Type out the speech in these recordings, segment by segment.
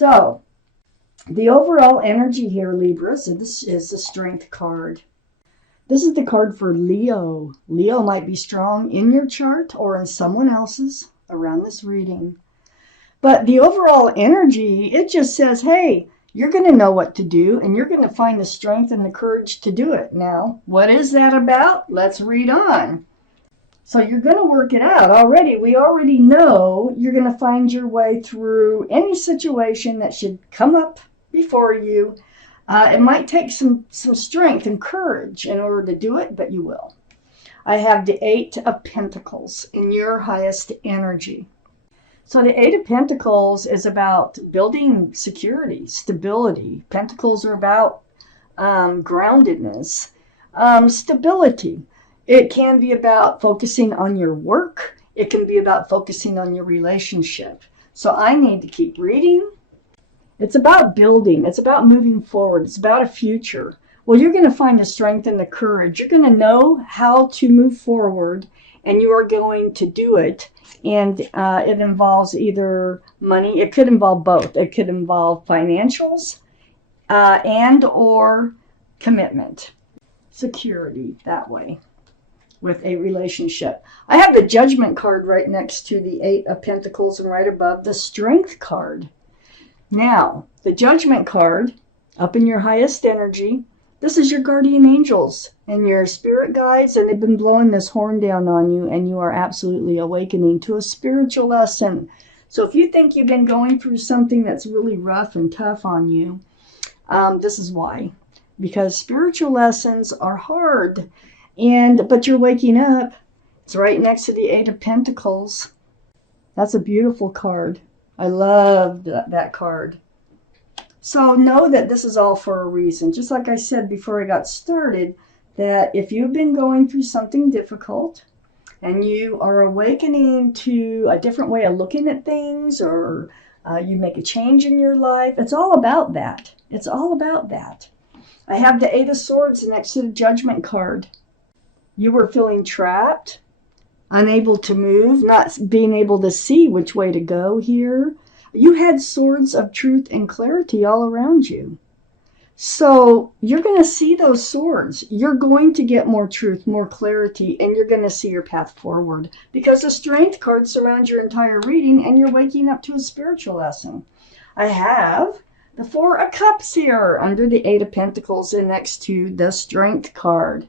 So, the overall energy here, Libra, so this is the Strength card. This is the card for Leo. Leo might be strong in your chart or in someone else's around this reading. But the overall energy, it just says, hey, you're going to know what to do, and you're going to find the strength and the courage to do it. Now, what is that about? Let's read on. So you're going to work it out already. We already know you're going to find your way through any situation that should come up before you. It might take some strength and courage in order to do it, but you will. I have the Eight of Pentacles in your highest energy. So the Eight of Pentacles is about building security, stability. Pentacles are about groundedness, stability. It can be about focusing on your work. It can be about focusing on your relationship. So I need to keep reading. It's about building. It's about moving forward. It's about a future. Well, you're going to find the strength and the courage. You're going to know how to move forward, and you are going to do it. And it involves either money. It could involve both. It could involve financials and or commitment, security that way with a relationship. I have the Judgment card right next to the Eight of Pentacles and right above the Strength card. Now, the Judgment card, up in your highest energy, this is your guardian angels and your spirit guides, and they've been blowing this horn down on you, and you are absolutely awakening to a spiritual lesson. So if you think you've been going through something that's really rough and tough on you, this is why. Because spiritual lessons are hard, but you're waking up. It's right next to the Eight of Pentacles. That's a beautiful card. I love that card. So know that this is all for a reason. Just like I said before I got started, that if you've been going through something difficult and you are awakening to a different way of looking at things, or you make a change in your life, it's all about that. It's all about that. I have the Eight of Swords next to the Judgment card. You were feeling trapped, unable to move, not being able to see which way to go here. You had swords of truth and clarity all around you. So you're going to see those swords. You're going to get more truth, more clarity, and you're going to see your path forward. Because the Strength card surrounds your entire reading, and you're waking up to a spiritual lesson. I have the Four of Cups here under the Eight of Pentacles and next to the Strength card.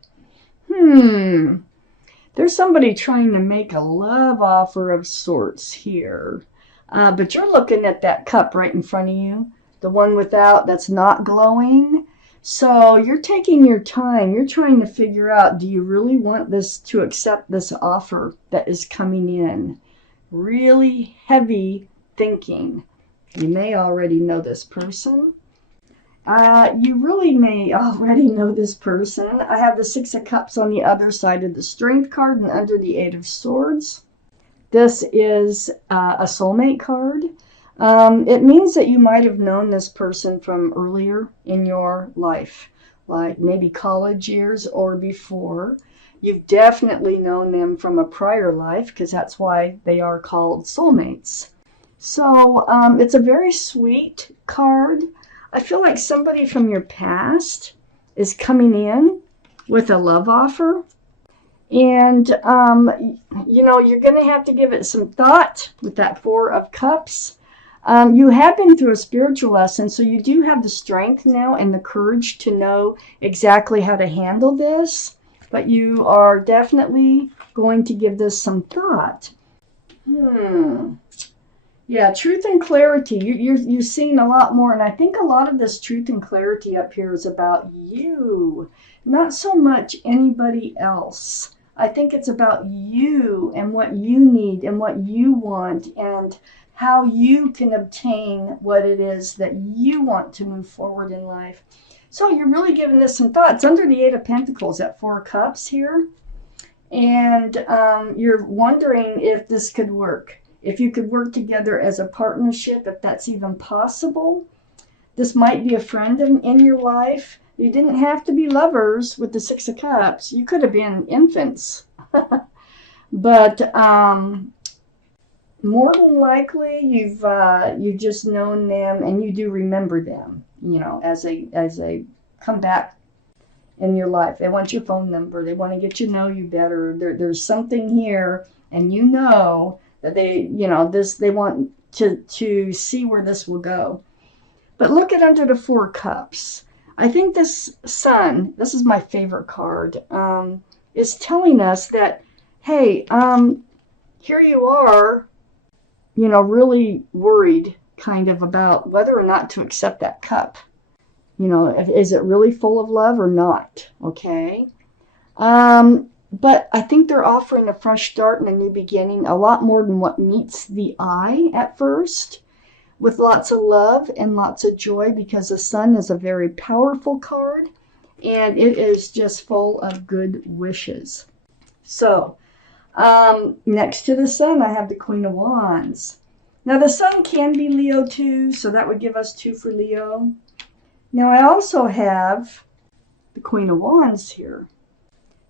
There's somebody trying to make a love offer of sorts here. But you're looking at that cup right in front of you, the one without, that's not glowing. So you're taking your time. You're trying to figure out, do you really want this to accept this offer that is coming in? Really heavy thinking. You may already know this person. You really may already know this person. I have the Six of Cups on the other side of the Strength card and under the Eight of Swords. This is a soulmate card. It means that you might have known this person from earlier in your life, like maybe college years or before. You've definitely known them from a prior life, because that's why they are called soulmates. So it's a very sweet card. I feel like somebody from your past is coming in with a love offer. And, you're going to have to give it some thought with that Four of Cups. You have been through a spiritual lesson, so you do have the strength now and the courage to know exactly how to handle this. But you are definitely going to give this some thought. Yeah, truth and clarity. You're seeing a lot more. And I think a lot of this truth and clarity up here is about you, not so much anybody else. I think it's about you and what you need and what you want and how you can obtain what it is that you want to move forward in life. So you're really giving this some thoughts. Under the Eight of Pentacles, that Four of Cups here. And you're wondering if this could work. If you could work together as a partnership, if that's even possible. This might be a friend in your life. You didn't have to be lovers with the Six of Cups. You could have been infants. But more than likely you've just known them and you do remember them, as they come back in your life. They want your phone number. They want to get to know you better. There's something here, and that they want to see where this will go. But look at under the Four Cups. I think this Sun, this is my favorite card, is telling us that, hey, here you are, really worried kind of about whether or not to accept that cup. Is it really full of love or not? Okay. But I think they're offering a fresh start and a new beginning, a lot more than what meets the eye at first, with lots of love and lots of joy, because the Sun is a very powerful card and it is just full of good wishes. So, next to the Sun, I have the Queen of Wands. Now, the Sun can be Leo too, so that would give us 2 for Leo. Now, I also have the Queen of Wands here.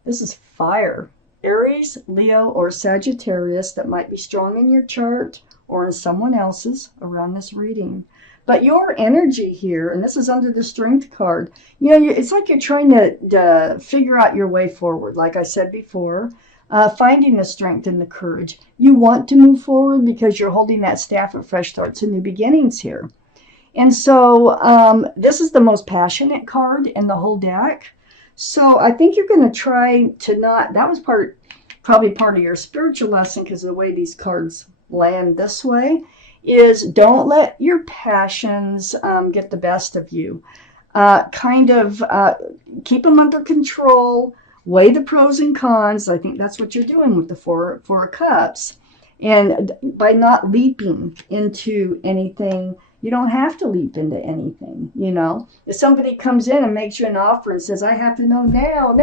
This is fire. Aries, Leo, or Sagittarius that might be strong in your chart or in someone else's around this reading. But your energy here, and this is under the Strength card, it's like you're trying to figure out your way forward, like I said before, finding the strength and the courage. You want to move forward because you're holding that staff of fresh starts and new beginnings here. And so this is the most passionate card in the whole deck. So I think you're going to try to not, that was probably part of your spiritual lesson, because the way these cards land this way is don't let your passions get the best of you. Keep them under control, weigh the pros and cons. I think that's what you're doing with the Four of Cups. And by not leaping into anything, you don't have to leap into anything, If somebody comes in and makes you an offer and says, I have to know now.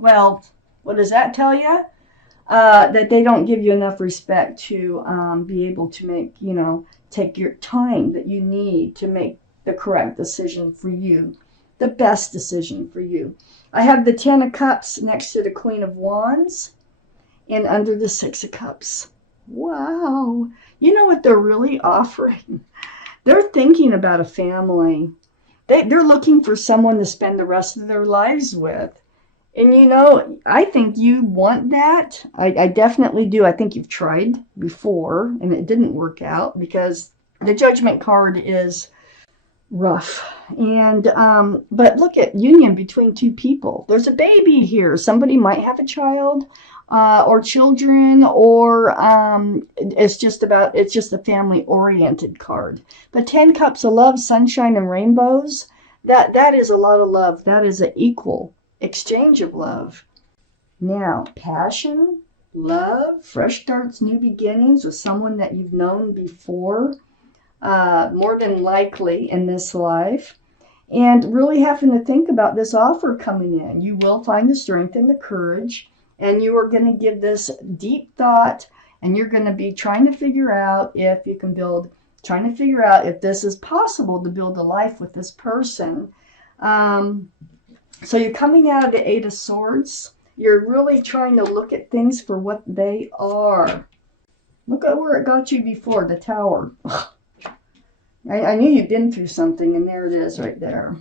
Well, what does that tell you? That they don't give you enough respect to be able to make, take your time that you need to make the correct decision for you, the best decision for you. I have the 10 of Cups next to the Queen of Wands and under the 6 of Cups. Wow. You know what they're really offering? They're thinking about a family. They're looking for someone to spend the rest of their lives with. And I think you want that. I definitely do. I think you've tried before and it didn't work out, because the Judgment card is rough. And but look at union between 2 people. There's a baby here. Somebody might have a child or children, or it's just a family oriented card. But 10 cups of love, sunshine, and rainbows, that is a lot of love. That is an equal exchange of love. Now, passion, love, fresh starts, new beginnings with someone that you've known before, more than likely in this life, and really having to think about this offer coming in. You will find the strength and the courage, and you are going to give this deep thought, and you're going to be trying to figure out if this is possible to build a life with this person. So you're coming out of the 8 of Swords. You're really trying to look at things for what they are. Look at where it got you before, the Tower. I knew you'd been through something, and there it is right there.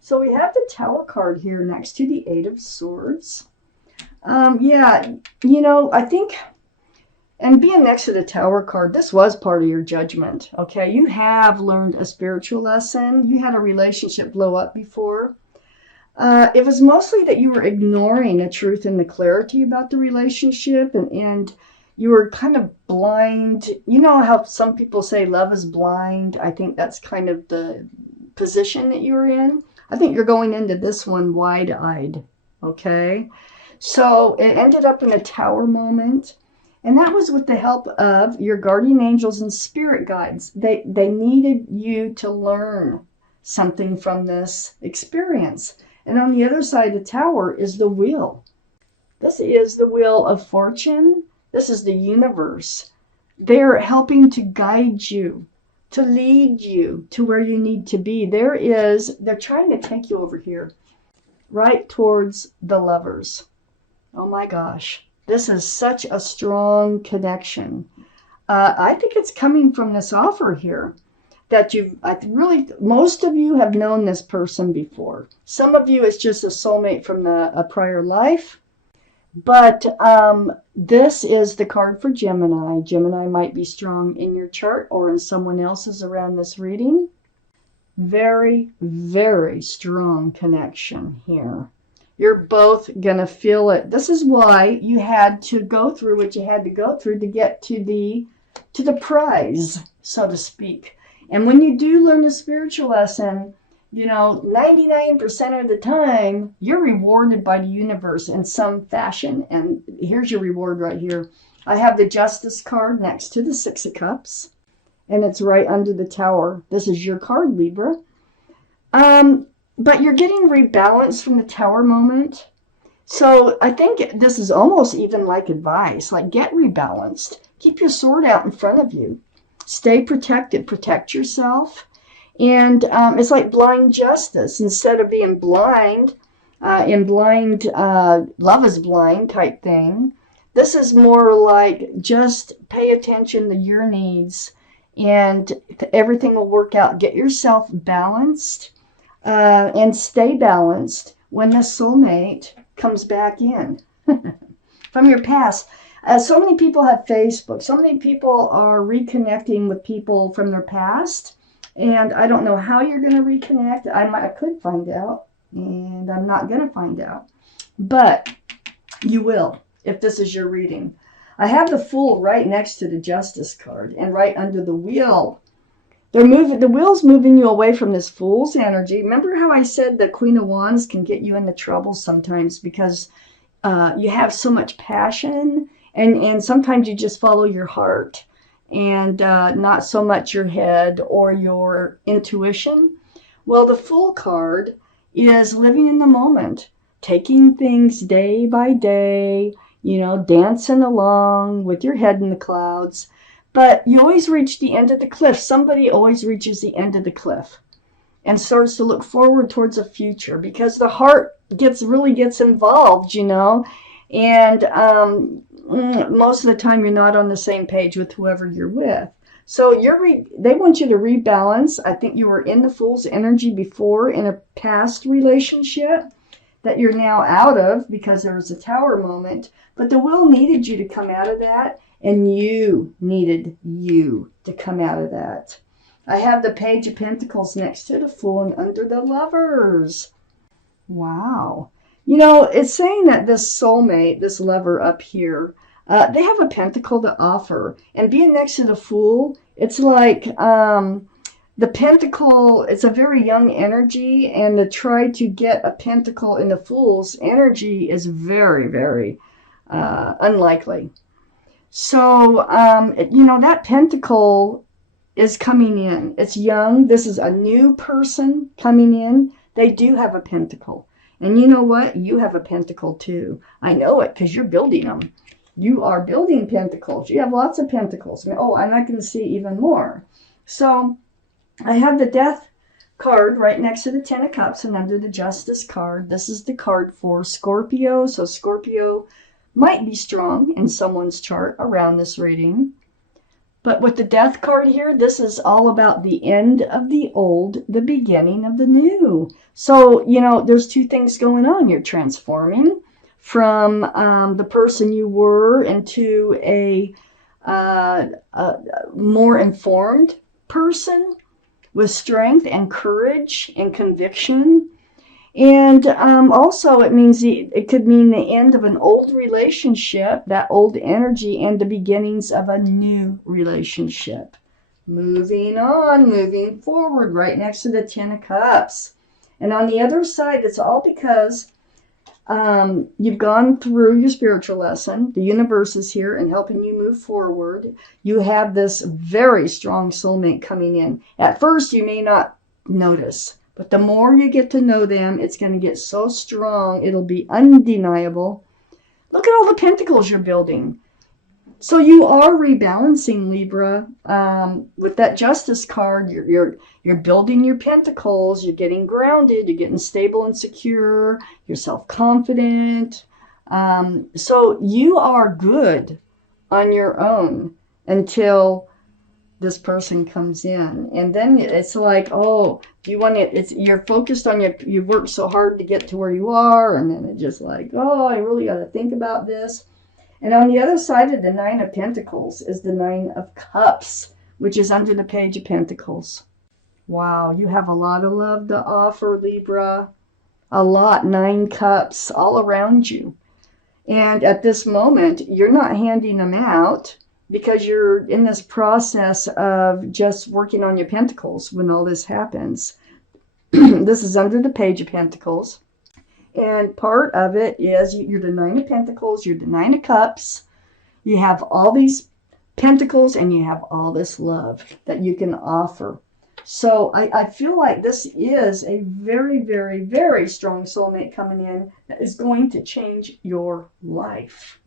So we have the Tower card here next to the 8 of Swords. I think, and being next to the Tower card, this was part of your judgment, okay? You have learned a spiritual lesson. You had a relationship blow up before. It was mostly that you were ignoring the truth and the clarity about the relationship, and you were kind of blind. You know how some people say love is blind? I think that's kind of the position that you're in. I think you're going into this one wide-eyed, okay? So it ended up in a Tower moment, and that was with the help of your guardian angels and spirit guides. They needed you to learn something from this experience. And on the other side of the Tower is the Wheel. This is the Wheel of Fortune. This is the universe. They're helping to guide you, to lead you to where you need to be. They're trying to take you over here, right towards the Lovers. Oh my gosh. This is such a strong connection. I think it's coming from this offer here that most of you have known this person before. Some of you, it's just a soulmate from a prior life. But this is the card for Gemini. Gemini might be strong in your chart or in someone else's around this reading. Very, very strong connection here. You're both going to feel it. This is why you had to go through what you had to go through to get to the prize, so to speak. And when you do learn a spiritual lesson, 99% of the time, you're rewarded by the universe in some fashion. And here's your reward right here. I have the Justice card next to the Six of Cups, and it's right under the Tower. This is your card, Libra. But you're getting rebalanced from the Tower moment. So I think this is almost even like advice, like get rebalanced. Keep your sword out in front of you. Stay protected. Protect yourself. And it's like blind justice. Instead of being blind, love is blind type thing. This is more like just pay attention to your needs and everything will work out. Get yourself balanced and stay balanced when the soulmate comes back in from your past. So many people have Facebook. So many people are reconnecting with people from their past. And I don't know how you're going to reconnect. I could find out, and I'm not going to find out. But you will, if this is your reading. I have the Fool right next to the Justice card, and right under the Wheel. The Wheel's moving you away from this Fool's energy. Remember how I said the Queen of Wands can get you into trouble sometimes because you have so much passion, and sometimes you just follow your heart. And not so much your head or your intuition. Well, the Fool card is living in the moment, taking things day by day, dancing along with your head in the clouds. But you always reach the end of the cliff. Somebody always reaches the end of the cliff and starts to look forward towards a future because the heart really gets involved, and most of the time you're not on the same page with whoever you're with. So they want you to rebalance. I think you were in the Fool's energy before in a past relationship that you're now out of because there was a Tower moment. But the Wheel needed you to come out of that, and you needed you to come out of that. I have the Page of Pentacles next to the Fool and under the Lovers. Wow. It's saying that this soulmate, this lover up here, they have a pentacle to offer. And being next to the Fool, it's like the pentacle, it's a very young energy. And to try to get a pentacle in the Fool's energy is very, very unlikely. So, that pentacle is coming in. It's young. This is a new person coming in. They do have a pentacle. And you know what? You have a pentacle too. I know it because you're building them. You are building pentacles. You have lots of pentacles. And I can see even more. So I have the Death card right next to the Ten of Cups and under the Justice card. This is the card for Scorpio. So Scorpio might be strong in someone's chart around this reading. But with the Death card here, this is all about the end of the old, the beginning of the new. So, there's two things going on. You're transforming from the person you were into a more informed person with strength and courage and conviction. And also it means it could mean the end of an old relationship, that old energy, and the beginnings of a new relationship. Moving on, moving forward, right next to the Ten of Cups. And on the other side, it's all because you've gone through your spiritual lesson. The universe is here and helping you move forward. You have this very strong soulmate coming in. At first, you may not notice. But the more you get to know them, it's going to get so strong, it'll be undeniable. Look at all the pentacles you're building. So you are rebalancing, Libra. With that Justice card, you're building your pentacles, you're getting grounded, you're getting stable and secure, you're self-confident. So you are good on your own. until this person comes in. And then it's like, oh, you want it, you're focused on you worked so hard to get to where you are, and then it's just like, oh, I really got to think about this. And on the other side of the Nine of Pentacles is the Nine of Cups, which is under the Page of Pentacles. Wow, you have a lot of love to offer, Libra. A lot, 9 cups all around you. And at this moment, you're not handing them out because you're in this process of just working on your pentacles when all this happens. This is under the Page of Pentacles. And part of it is you're the Nine of Pentacles, you're the Nine of Cups. You have all these pentacles and you have all this love that you can offer. So I feel like this is a very, very, very strong soulmate coming in that is going to change your life.